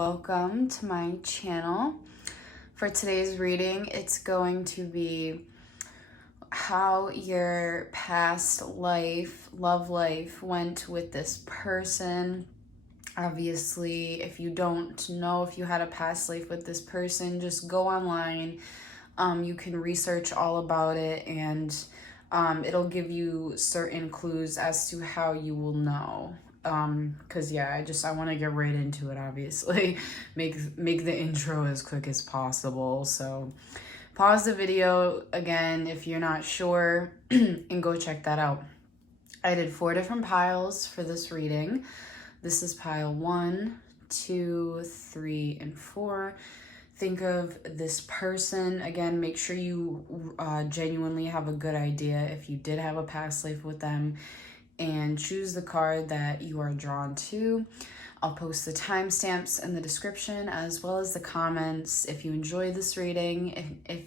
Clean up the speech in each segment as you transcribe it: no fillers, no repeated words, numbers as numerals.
welcome to my channel. For today's reading, it's going to be how your past love life went with this person. Obviously, if you don't know if you had a past life with this person, just go online. You can research all about it, and it'll give you certain clues as to how you will know. Cause yeah, I want to get right into it, obviously. make the intro as quick as possible. So pause the video again if you're not sure and go check that out. I did 4 different piles for this reading. This is pile 1, 2, 3, and 4. Think of this person. Again, make sure you genuinely have a good idea if you did have a past life with them, and choose the card that you are drawn to. I'll post the timestamps in the description as well as the comments. If you enjoy this reading, if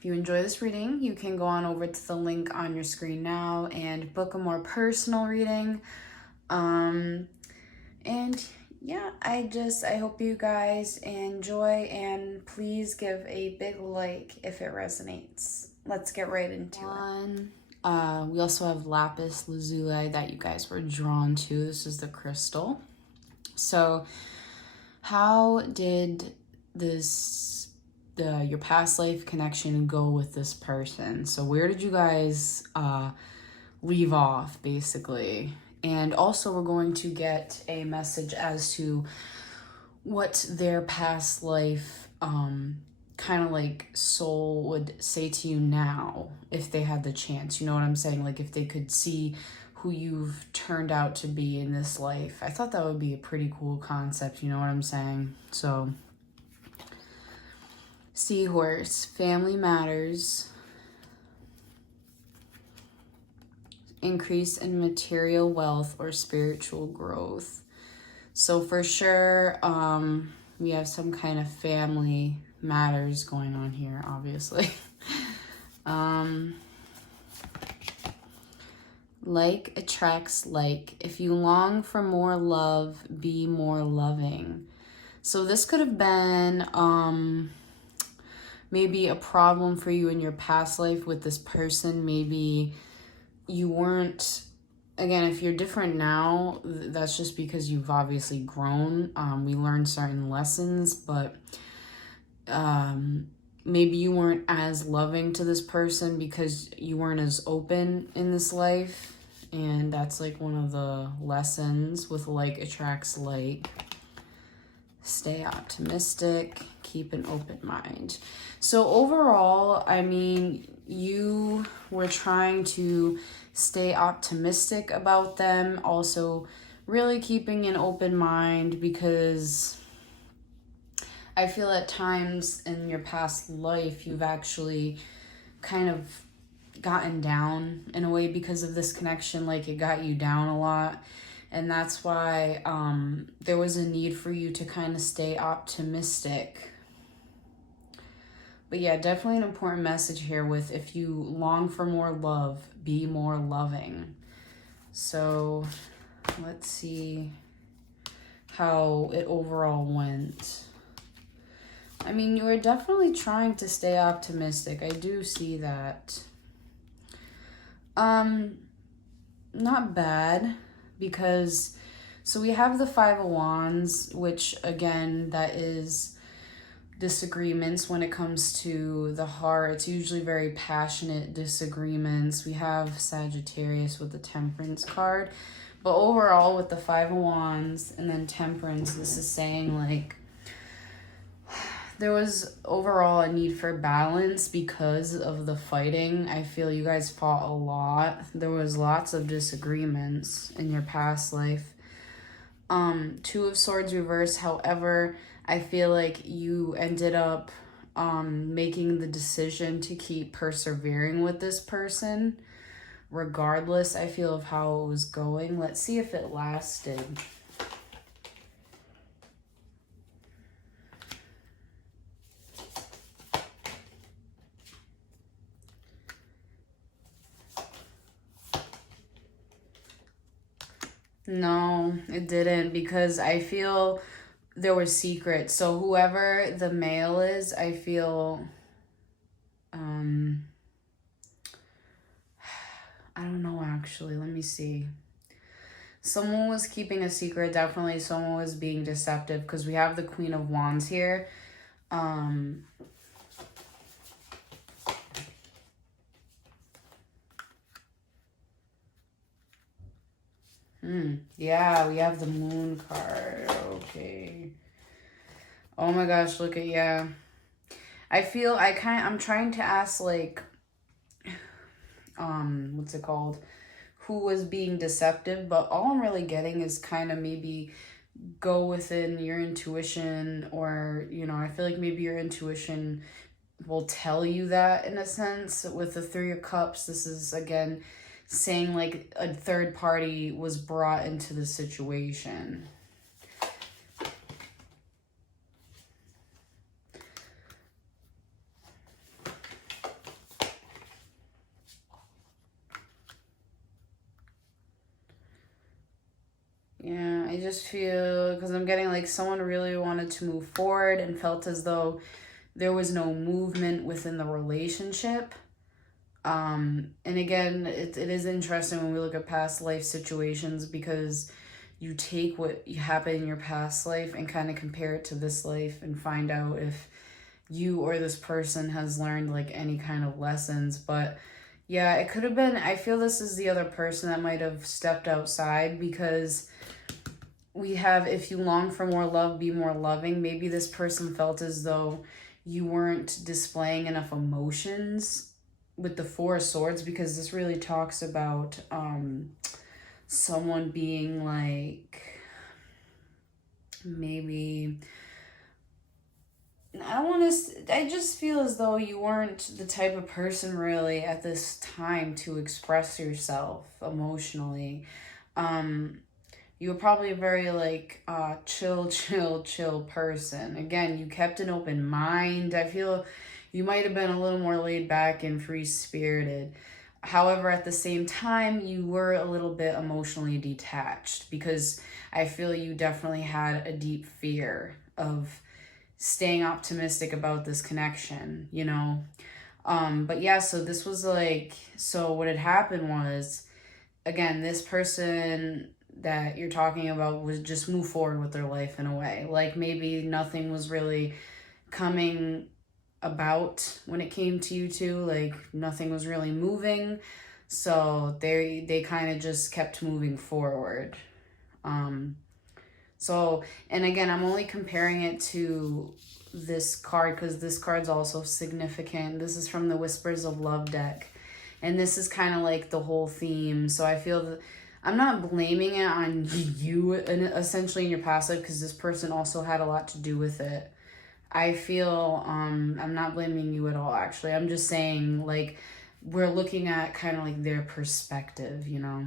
you enjoy this reading, you can go on over to the link on your screen now and book a more personal reading. And yeah, I hope you guys enjoy, and please give a big like if it resonates. Let's get right into it. We also have lapis lazuli that you guys were drawn to. This is the crystal. So how did your past life connection go with this person? So where did you guys leave off, basically? And also we're going to get a message as to what their past life kind of like soul would say to you now if they had the chance. You know what I'm saying? Like if they could see who you've turned out to be in this life. I thought that would be a pretty cool concept, you know what I'm saying? So seahorse, family matters, increase in material wealth or spiritual growth. So for sure, we have some kind of family matters going on here, obviously. Like attracts like. If you long for more love, be more loving. So this could have been maybe a problem for you in your past life with this person. Maybe you weren't, again, if you're different now, that's just because you've obviously grown. We learned certain lessons, but maybe you weren't as loving to this person because you weren't as open in this life. And that's like one of the lessons with like attracts like. Stay optimistic, keep an open mind. So overall, I mean, you were trying to stay optimistic about them, also really keeping an open mind, because I feel at times in your past life you've actually kind of gotten down in a way because of this connection. Like it got you down a lot, and that's why there was a need for you to kind of stay optimistic. But yeah, definitely an important message here with if you long for more love, be more loving. So let's see how it overall went. I mean, you were definitely trying to stay optimistic. I do see that. Not bad, because so we have the 5 of Wands, which again, that is disagreements when it comes to the heart. It's usually very passionate disagreements. We have Sagittarius with the Temperance card, but overall with the 5 of Wands and then Temperance, this is saying like there was overall a need for balance because of the fighting. I feel you guys fought a lot. There was lots of disagreements in your past life. 2 of Swords reverse. However, I feel like you ended up making the decision to keep persevering with this person regardless, I feel, of how it was going. Let's see if it lasted. No, it didn't, because I feel there were secrets. So whoever the male is, I feel, I don't know actually. Let me see. Someone was keeping a secret. Definitely someone was being deceptive because we have the Queen of Wands here. Yeah, we have the Moon card. Okay. Oh my gosh, look at, yeah. I feel I'm trying to ask, like, what's it called? Who was being deceptive, but all I'm really getting is kind of maybe go within your intuition, or, you know, I feel like maybe your intuition will tell you that in a sense. With the Three of Cups, this is again saying like a third party was brought into the situation. Yeah, I just feel, because I'm getting like someone really wanted to move forward and felt as though there was no movement within the relationship. And again, it is interesting when we look at past life situations, because you take what happened in your past life and kind of compare it to this life and find out if you or this person has learned like any kind of lessons. But yeah, it could have been, I feel this is the other person that might have stepped outside, because we have, if you long for more love, be more loving. Maybe this person felt as though you weren't displaying enough emotions with the Four of Swords, because this really talks about someone being like, maybe, I just feel as though you weren't the type of person really at this time to express yourself emotionally. You were probably a very like chill person. Again, you kept an open mind. I feel you might have been a little more laid back and free-spirited. However, at the same time, you were a little bit emotionally detached, because I feel you definitely had a deep fear of staying optimistic about this connection, you know? But yeah, so this was like, so what had happened was, again, this person that you're talking about was just move forward with their life in a way. Like maybe nothing was really coming about when it came to you two, like nothing was really moving. So they kind of just kept moving forward. So, and again, I'm only comparing it to this card because this card's also significant. This is from the Whispers of Love deck. And this is kind of like the whole theme. So I feel that I'm not blaming it on you essentially in your past life, because this person also had a lot to do with it. I feel I'm not blaming you at all, actually. I'm just saying, like, we're looking at kind of like their perspective, you know?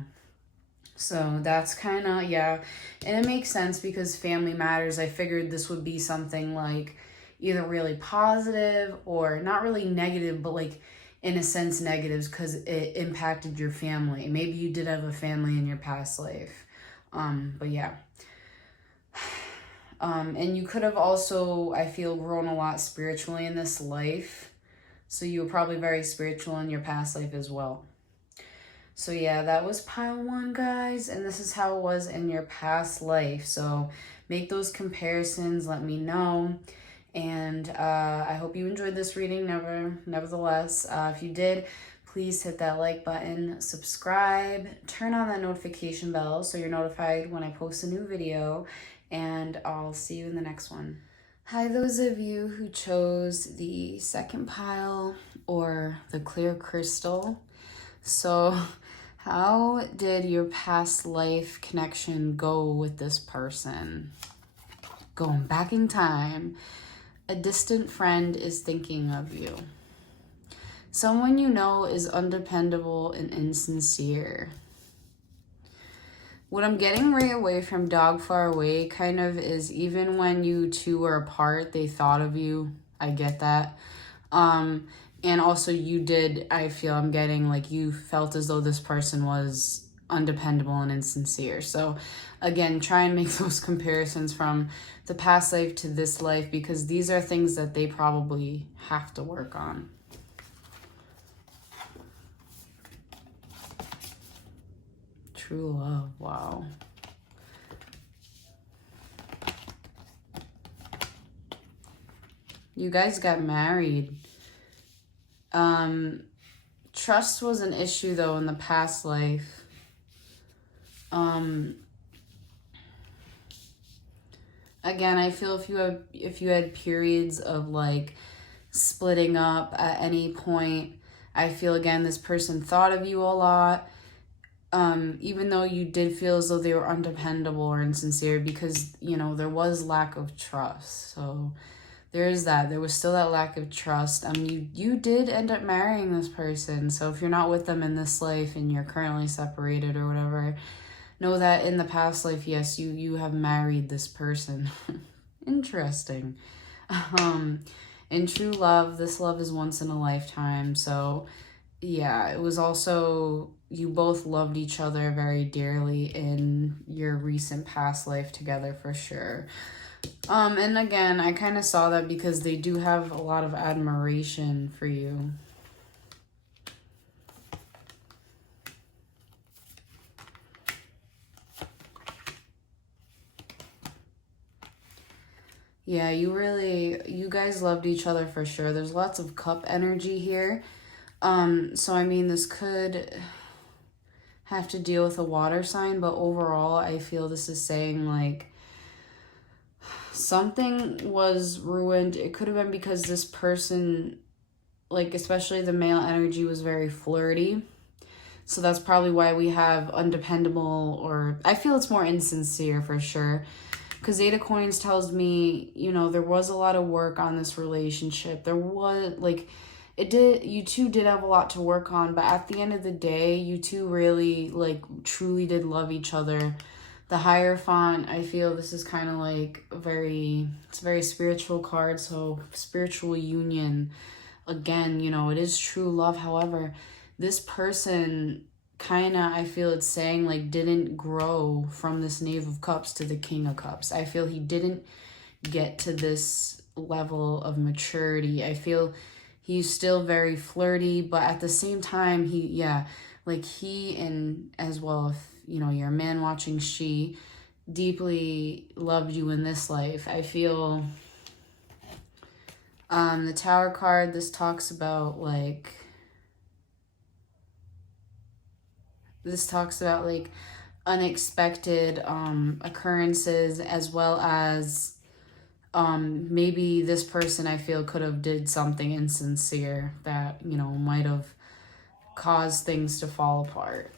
So that's kind of, yeah. And it makes sense because family matters. I figured this would be something like either really positive or not really negative, but like in a sense negatives because it impacted your family. Maybe you did have a family in your past life. But yeah. And you could have also, I feel, grown a lot spiritually in this life. So you were probably very spiritual in your past life as well. So yeah, that was pile one, guys. And this is how it was in your past life. So make those comparisons. Let me know. And I hope you enjoyed this reading. Nevertheless, if you did, please hit that like button, subscribe, turn on that notification bell so you're notified when I post a new video. And I'll see you in the next one. Hi, those of you who chose the second pile or the clear crystal. So how did your past life connection go with this person? Going back in time, a distant friend is thinking of you. Someone you know is undependable and insincere. What I'm getting right away from Dog Far Away kind of is, even when you two were apart, they thought of you. I get that. And also you did, I feel I'm getting like you felt as though this person was undependable and insincere. So again, try and make those comparisons from the past life to this life, because these are things that they probably have to work on. True love, wow. You guys got married. Trust was an issue though in the past life. Again, I feel if you had periods of like splitting up at any point, I feel again this person thought of you a lot. Even though you did feel as though they were undependable or insincere, because, you know, there was lack of trust. So there is that. There was still that lack of trust. You did end up marrying this person. So if you're not with them in this life and you're currently separated or whatever, know that in the past life, yes, you have married this person. Interesting. In true love, this love is once in a lifetime. So yeah, it was also, you both loved each other very dearly in your recent past life together for sure. And again, I kind of saw that because they do have a lot of admiration for you. Yeah, you guys loved each other for sure. There's lots of cup energy here. So I mean, this could have to deal with a water sign, but overall, I feel this is saying like something was ruined. It could have been because this person, like especially the male energy, was very flirty. So that's probably why we have undependable, or I feel it's more insincere for sure. Because Eight of Coins tells me, you know, there was a lot of work on this relationship. There was, like, you two did have a lot to work on, but at the end of the day, you two really, like, truly did love each other. The Hierophant, I feel this is kind of like it's a very spiritual card, so spiritual union. Again, you know, it is true love. However, this person kind of, I feel it's saying like didn't grow from this Knave of Cups to the King of Cups. I feel he didn't get to this level of maturity. I feel he's still very flirty, but at the same time, he and as well, if you know you're a man watching, she deeply loved you in this life. I feel the Tower card, this talks about like unexpected occurrences, as well as maybe this person I feel could have did something insincere that, you know, might have caused things to fall apart.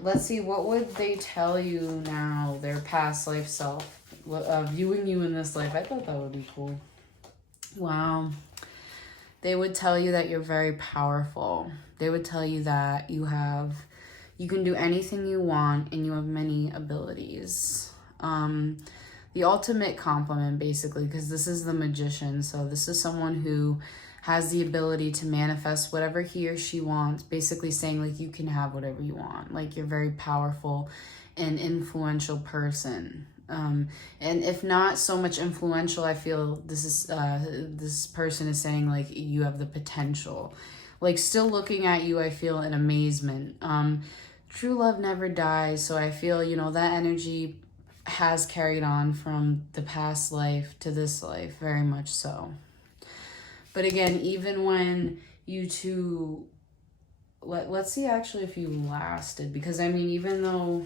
Let's see, what would they tell you now, their past life self, viewing you in this life? I thought that would be cool. Wow. They would tell you that you're very powerful. They would tell you that you can do anything you want and you have many abilities. The ultimate compliment, basically, because this is the Magician. So this is someone who has the ability to manifest whatever he or she wants, basically saying like you can have whatever you want. Like you're very powerful and influential person. And if not so much influential, I feel this person is saying like you have the potential. Like still looking at you, I feel in amazement. True love never dies, so I feel, you know, that energy has carried on from the past life to this life, very much so. But again, even when you two, let's see actually if you lasted, because I mean, even though,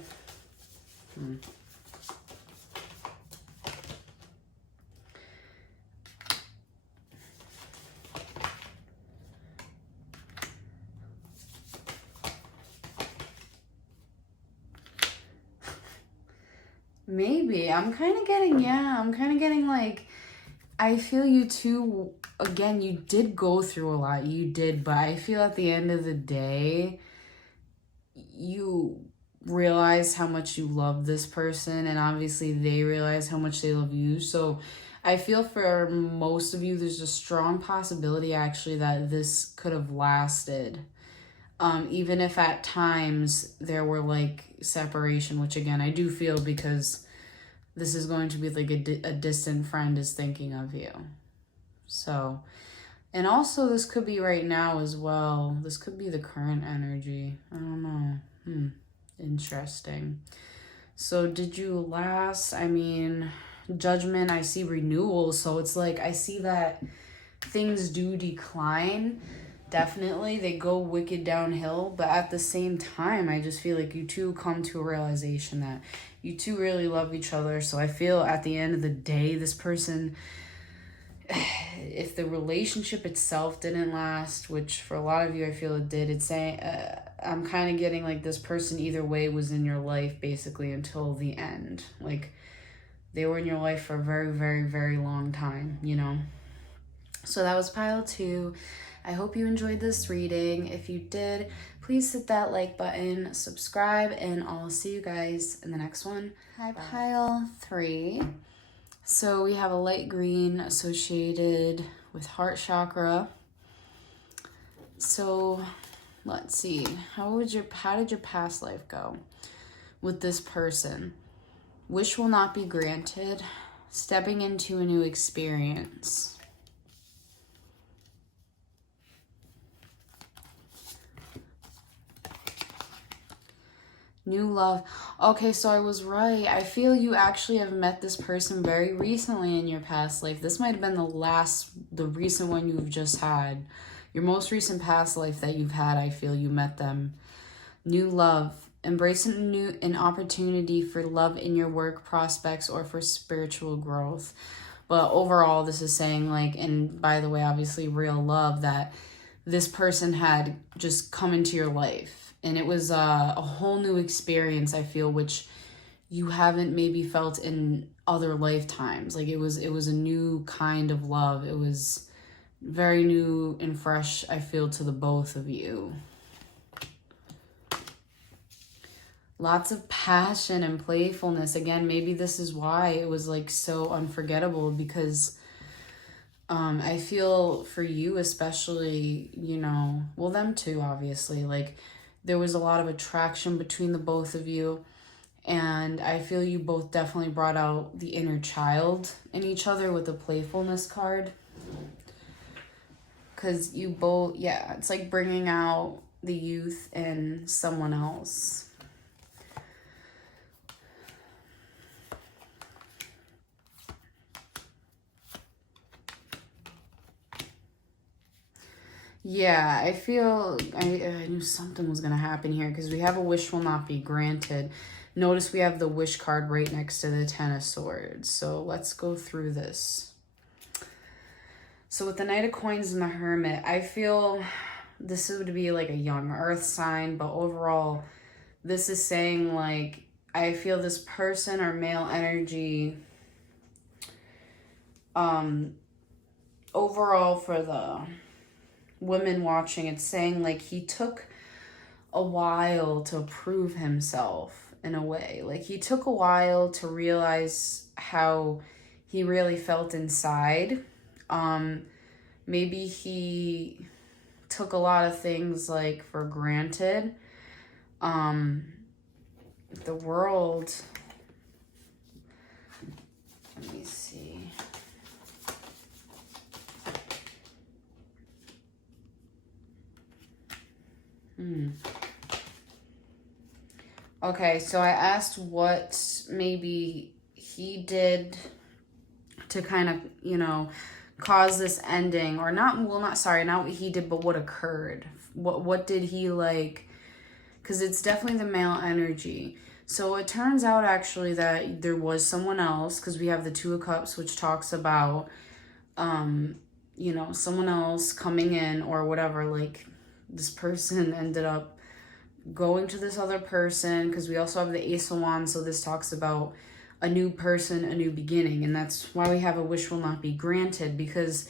maybe. I'm kind of getting like, I feel you two, again, you did go through a lot. You did, but I feel at the end of the day, you realize how much you love this person, and obviously they realize how much they love you. So I feel for most of you, there's a strong possibility actually that this could have lasted. Even if at times there were like separation, which again, I do feel, because this is going to be like a distant friend is thinking of you. So, and also this could be right now as well. This could be the current energy. I don't know. Interesting. So did you last? I mean, judgment, I see renewal. So it's like, I see that things do decline. Definitely. They go wicked downhill. But at the same time, I just feel like you two come to a realization that you two really love each other. So I feel at the end of the day, this person, if the relationship itself didn't last, which for a lot of you I feel it did, it's saying I'm kind of getting like this person either way was in your life basically until the end. Like they were in your life for a very, very, very long time, you know. So that was pile 2. I hope you enjoyed this reading. If you did, please hit that like button, subscribe, and I'll see you guys in the next one. Hi, pile 3. So we have a light green associated with heart chakra. So let's see. How did your past life go with this person? Wish will not be granted. Stepping into a new experience. New love. Okay, so I was right. I feel you actually have met this person very recently in your past life. This might have been the recent one you've just had. Your most recent past life that you've had, I feel you met them. New love. Embrace an opportunity for love in your work prospects or for spiritual growth. But overall, this is saying like, and by the way, obviously real love, that this person had just come into your life. And it was a whole new experience, I feel, which you haven't maybe felt in other lifetimes. Like it was a new kind of love. It was very new and fresh, I feel, to the both of you. Lots of passion and playfulness. Again, maybe this is why it was like so unforgettable, because I feel for you especially, you know, well, them too, obviously, like there was a lot of attraction between the both of you. And I feel you both definitely brought out the inner child in each other with the playfulness card. Because you both, yeah, it's like bringing out the youth in someone else. Yeah, I feel, I knew something was going to happen here, because we have a wish will not be granted. Notice we have the wish card right next to the 10 of Swords. So let's go through this. So with the Knight of Coins and the Hermit, I feel this would be like a young earth sign, but overall, this is saying like, I feel this person or male energy, overall for the women watching, it's saying like he took a while to prove himself in a way. Like he took a while to realize how he really felt inside. Maybe he took a lot of things like for granted. The world, let me see. Okay, so I asked what maybe he did to kind of, you know, cause this ending, or not, well, not what he did, but what occurred. What did he like, because it's definitely the male energy. So it turns out actually that there was someone else, because we have the Two of Cups, which talks about, you know, someone else coming in or whatever, like this person ended up going to this other person, because we also have the Ace of Wands, so this talks about a new person, a new beginning, and that's why we have a wish will not be granted, because,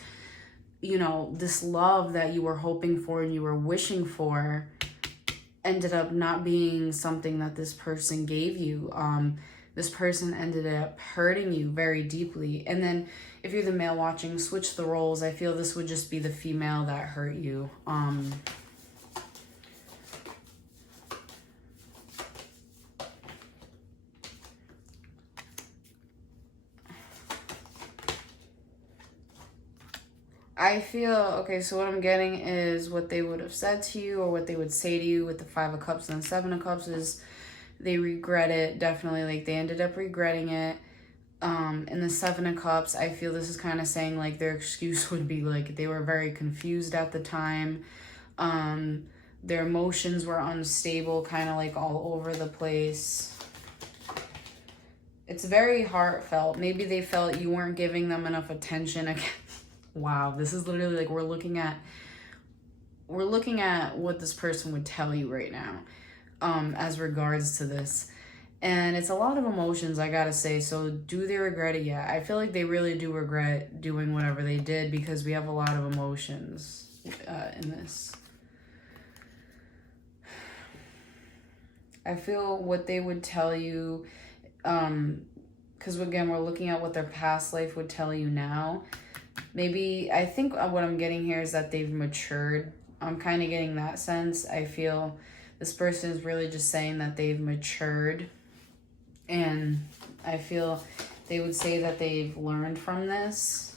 you know, this love that you were hoping for and you were wishing for ended up not being something that this person gave you. This person ended up hurting you very deeply. And then if you're the male watching, switch the roles. I feel this would just be the female that hurt you. I feel, okay, so what I'm getting is what they would have said to you or what they would say to you with the 5 of Cups and the 7 of Cups is they regret it, definitely. Like, they ended up regretting it. In the 7 of Cups, I feel this is kind of saying, like, their excuse would be, like, they were very confused at the time. Their emotions were unstable, kind of, like, all over the place. It's very heartfelt. Maybe they felt you weren't giving them enough attention. Wow, this is literally, like, we're looking at what this person would tell you right now, as regards to this. And it's a lot of emotions, I gotta say. So do they regret it? Yeah, I feel like they really do regret doing whatever they did because we have a lot of emotions in this. I feel what they would tell you, because again, we're looking at what their past life would tell you now. Maybe, I think what I'm getting here is that they've matured. I'm kind of getting that sense. I feel this person is really just saying that they've matured. And I feel they would say that they've learned from this.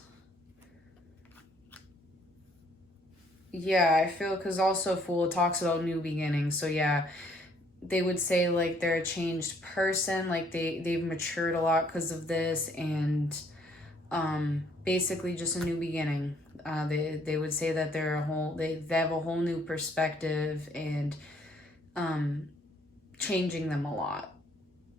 Yeah, I feel, because also Fool talks about new beginnings. So yeah, they would say like they're a changed person. Like they've matured a lot because of this. And basically just a new beginning. They would say that they're they have a whole new perspective and changing them a lot.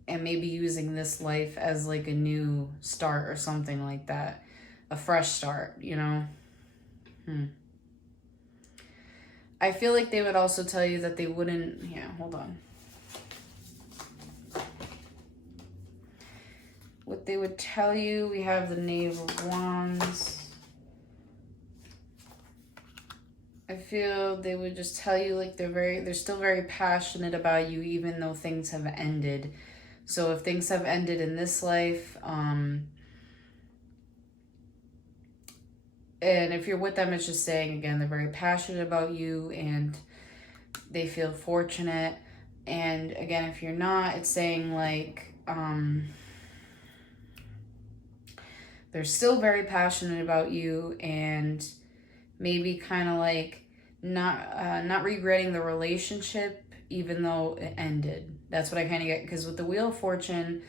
And maybe using this life as like a new start or something like that. A fresh start, you know? I feel like they would also tell you that they wouldn't... Yeah, hold on. What they would tell you, we have the Knave of Wands. I feel they would just tell you like they're still very passionate about you even though things have ended. So if things have ended in this life, and if you're with them, it's just saying, again, they're very passionate about you and they feel fortunate. And again, if you're not, it's saying like, they're still very passionate about you and maybe kind of like not regretting the relationship even though it ended. That's what I kind of get, because with the Wheel of Fortune,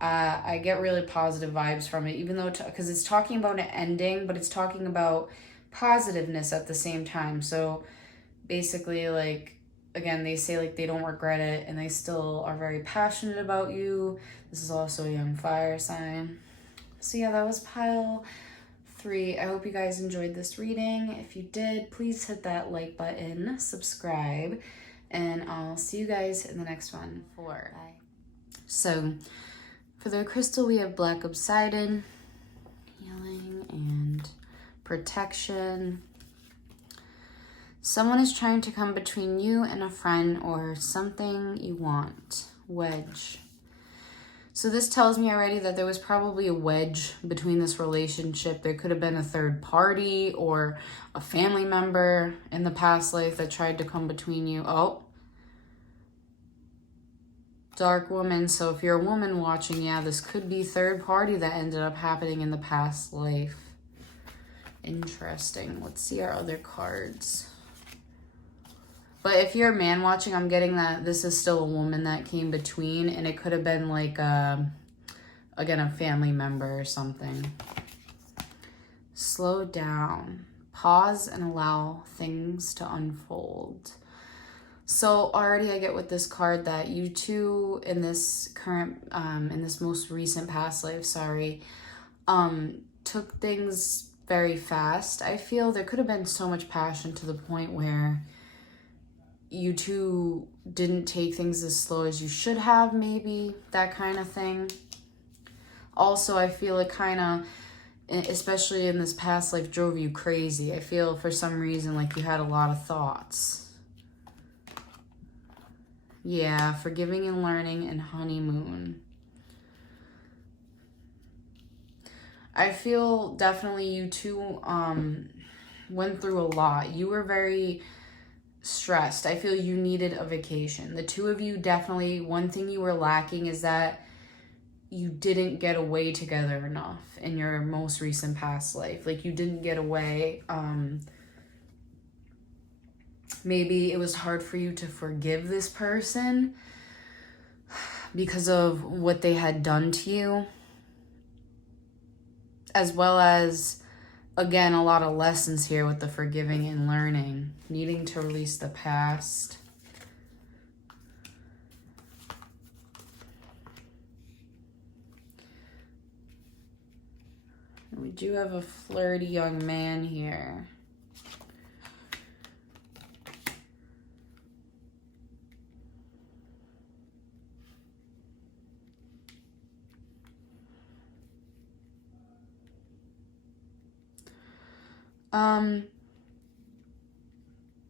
I get really positive vibes from it, even though, because it's talking about an ending, but it's talking about positiveness at the same time. So basically, like, again, they say like they don't regret it and they still are very passionate about you. This is also a young fire sign. So yeah, that was pile 3. I hope you guys enjoyed this reading. If you did, please hit that like button, subscribe, and I'll see you guys in the next one. 4. Bye. So for the crystal, we have Black Obsidian, healing and protection. Someone is trying to come between you and a friend or something you want. Wedge. So this tells me already that there was probably a wedge between this relationship. There could have been a third party or a family member in the past life that tried to come between you. Oh, Dark Woman. So if you're a woman watching, yeah, this could be third party that ended up happening in the past life. Interesting. Let's see our other cards. But if you're a man watching, I'm getting that this is still a woman that came between, and it could have been like, again, a family member or something. Slow down. Pause and allow things to unfold. So already I get with this card that you two in this current, in this most recent past life, took things very fast. I feel there could have been so much passion to the point where you two didn't take things as slow as you should have, maybe, that kind of thing. Also, I feel it kind of, especially in this past life, drove you crazy. I feel for some reason like you had a lot of thoughts. Yeah, forgiving and learning and honeymoon. I feel definitely you two went through a lot. You were very stressed. I feel you needed a vacation. The two of you definitely, one thing you were lacking is that you didn't get away together enough in your most recent past life. Like, you didn't get away. Maybe it was hard for you to forgive this person because of what they had done to you, as well as, again, a lot of lessons here with the forgiving and learning, needing to release the past. We do have a flirty young man here.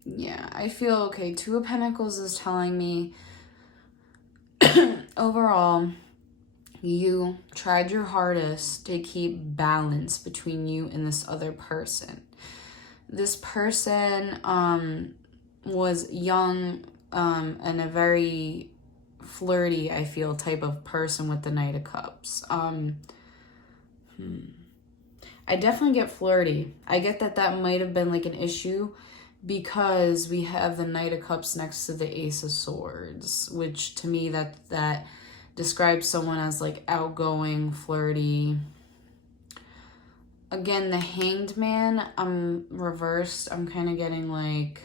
Yeah, I feel okay. Two of Pentacles is telling me overall, you tried your hardest to keep balance between you and this other person. This person was young and a very flirty, I feel, type of person with the Knight of Cups. I definitely get flirty. I get that might have been like an issue because we have the Knight of Cups next to the Ace of Swords, which to me that describes someone as like outgoing, flirty. Again, the Hanged Man, I'm reversed. I'm kind of getting like,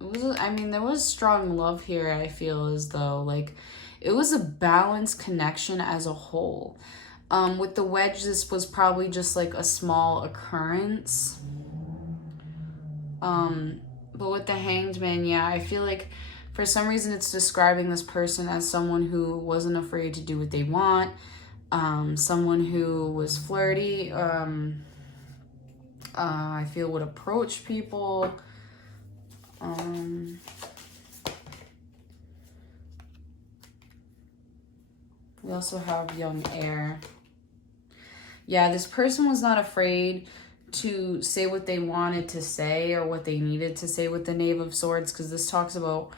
there was strong love here. I feel as though like it was a balanced connection as a whole. With the Wedge, this was probably just like a small occurrence. But with the Hanged Man, yeah, I feel like for some reason it's describing this person as someone who wasn't afraid to do what they want, someone who was flirty, I feel would approach people. We also have young heir. Yeah, this person was not afraid to say what they wanted to say or what they needed to say with the Knave of Swords, because this talks about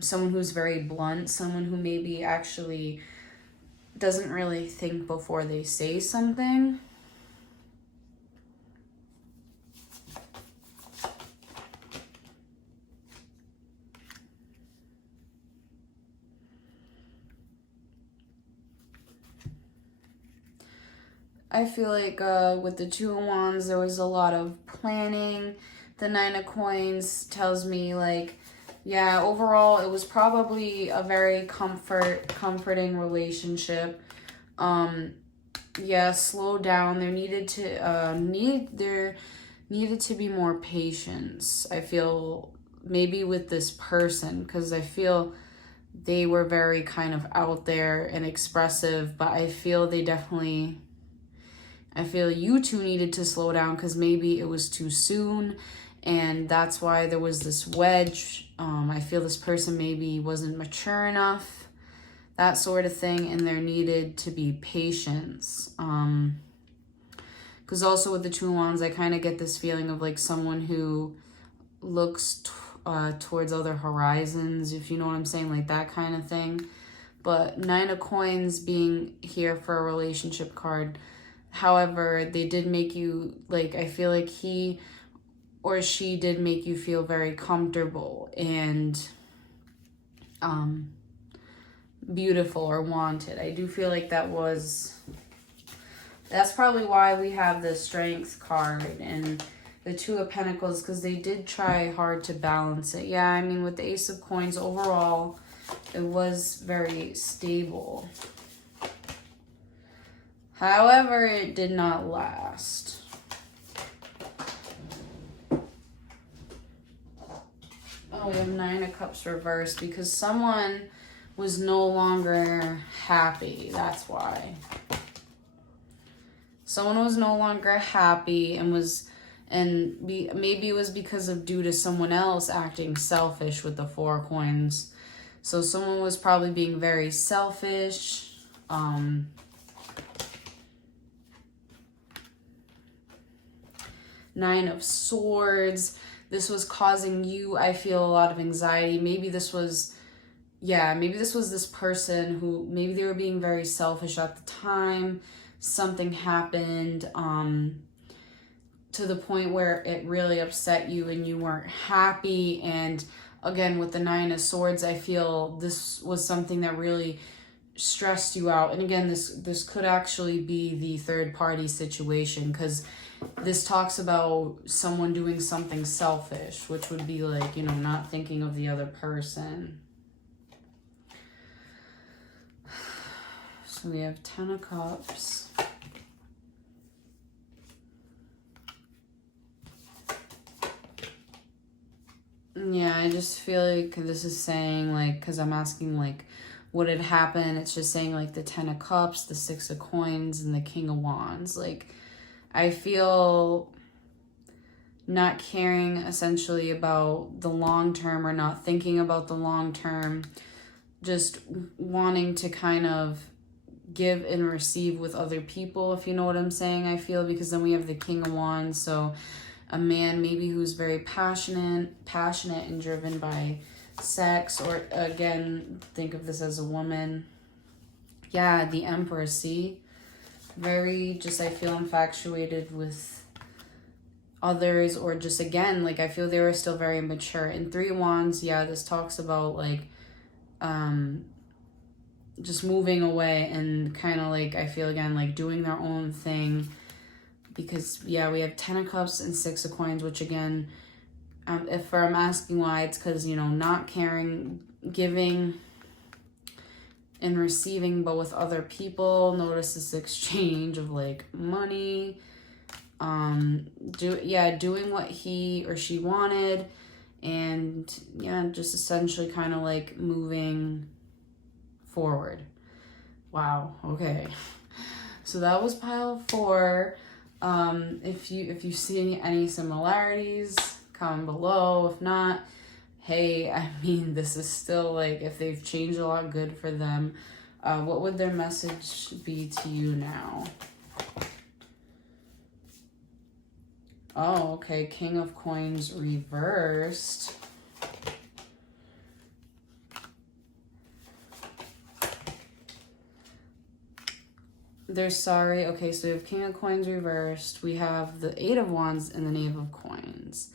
someone who's very blunt, someone who maybe actually doesn't really think before they say something. I feel like with the Two of Wands, there was a lot of planning. The Nine of Coins tells me like, yeah, overall it was probably a very comforting relationship. Yeah, slow down. There needed to be more patience. I feel maybe with this person, because I feel they were very kind of out there and expressive, but I feel you two needed to slow down because maybe it was too soon, and that's why there was this wedge. I feel this person maybe wasn't mature enough, that sort of thing, and there needed to be patience. Because also with the Two of Wands, I kind of get this feeling of like someone who looks towards other horizons, if you know what I'm saying, like that kind of thing. But Nine of Coins being here for a relationship card, however, they did make you, like, I feel like he or she did make you feel very comfortable and beautiful or wanted. I do feel like that's probably why we have the Strength card and the Two of Pentacles, because they did try hard to balance it. Yeah, I mean, with the Ace of Coins, overall, it was very stable. However, it did not last. Oh, we have Nine of Cups reversed because someone was no longer happy. That's why. Someone was no longer happy and maybe it was because of due to someone else acting selfish with the Four of Coins. So someone was probably being very selfish. Nine of Swords. This was causing you, I feel, a lot of anxiety. Maybe this was yeah, maybe this was this person who, maybe they were being very selfish at the time. Something happened to the point where it really upset you and you weren't happy. And again, with the Nine of Swords, I feel this was something that really stressed you out. And again, this could actually be the third party situation, because this talks about someone doing something selfish, which would be like, you know, not thinking of the other person. So we have 10 of Cups. Yeah, I just feel like this is saying, like, because I'm asking, like, what had happened. It's just saying, like, the 10 of Cups, the 6 of Coins, and the King of Wands. Like, I feel not caring, essentially, about the long term, or not thinking about the long term. Just wanting to kind of give and receive with other people, if you know what I'm saying, I feel. Because then we have the King of Wands, so a man maybe who's very passionate and driven by sex, or again, think of this as a woman. Yeah, the Emperor, see? Very just, I feel, infatuated with others, or just, again, like, I feel they were still very mature. And 3 of Wands, yeah, this talks about, like, just moving away and kind of, like, I feel, again, like, doing their own thing. Because, yeah, we have 10 of Cups and 6 of Coins, which, again, if I'm asking why, it's because, you know, not caring, giving and receiving, but with other people. Notice this exchange of, like, money. Doing what he or she wanted. And, yeah, just essentially kind of, like, moving forward. Wow, okay. So that was pile 4. If you see any similarities, comment below. If not, hey, I mean, this is still, like, if they've changed a lot, good for them. What would their message be to you now? Oh, okay, King of Coins reversed. They're sorry. Okay, so we have King of Coins reversed. We have the 8 of Wands and the Knave of Coins.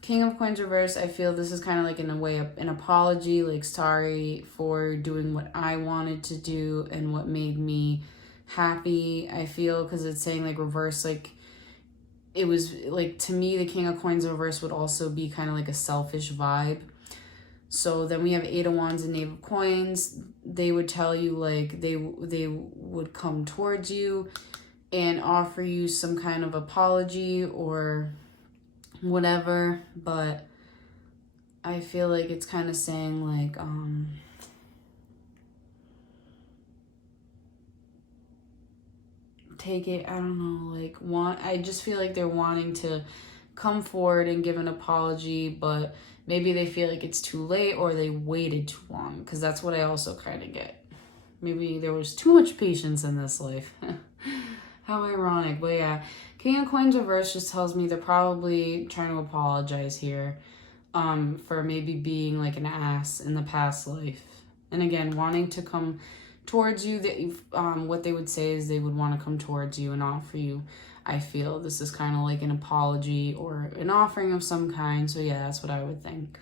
King of Coins reversed, I feel this is kind of like, in a way, an apology. Like, sorry for doing what I wanted to do and what made me happy, I feel, because it's saying, like, reverse, like, it was, like, to me, the King of Coins reverse would also be kind of like a selfish vibe. So then we have 8 of Wands and Knave of Coins. They would tell you, like, they would come towards you and offer you some kind of apology or whatever. But I feel like it's kind of saying, like, take it, I don't know, like, I just feel like they're wanting to come forward and give an apology, but maybe they feel like it's too late, or they waited too long, because that's what I also kind of get. Maybe there was too much patience in this life. How ironic. But yeah, King of Coins reverse just tells me they're probably trying to apologize here for maybe being, like, an ass in the past life. And again, wanting to come towards you. That what they would say is they would want to come towards you and offer you, I feel this is kind of like an apology or an offering of some kind. So yeah, that's what I would think.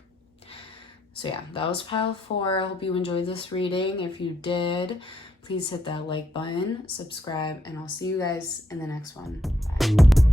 So yeah, that was pile 4. I hope you enjoyed this reading. If you did, please hit that like button, subscribe, and I'll see you guys in the next one. Bye.